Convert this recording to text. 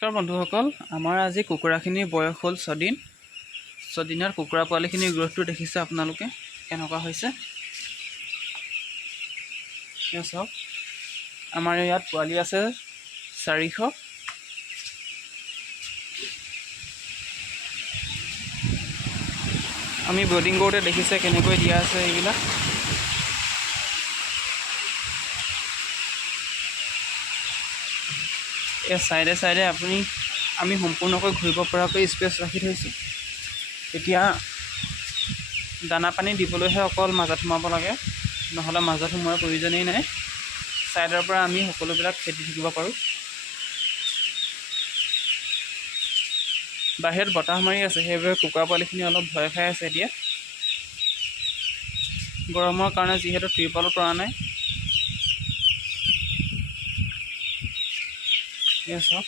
নমস্কাৰ বন্ধুসকল, আমাৰ আজি কুকুৰাখিনিৰ বয়স হ'ল 6 দিন। 6 দিনত কুকুৰা পোৱালিখিনিৰ গ্ৰোথটো দেখিছে আপোনালোকে কেনেকুৱা হৈছে। চাওক, আমাৰ ইয়াত পোৱালি আছে 400। আমি ব্ৰডিং কৰোঁতে দেখিছে কেনেকৈ দিয়া আছে এইবিলাক। এই চাইডে চাইডে আমি সম্পূৰ্ণকৈ ঘূৰিব পৰাকৈ স্পেচ ৰাখি থৈছোঁ। এতিয়া দানা পানী দিবলৈহে অকল মাজত সোমাব লাগে, নহ'লে মাজত সোমোৱাৰ প্ৰয়োজনেই নাই। চাইডৰ পৰা আমি সকলোবিলাক খেদি থাকিব পাৰোঁ। বাহিৰত বতাহ মাৰি আছে, সেইবাবে কুকুৰা পোৱালিখিনি অলপ ভয় খাই আছে এতিয়া। গৰমৰ কাৰণে যিহেতু ত্ৰিপাল পৰা নাই। চাওক,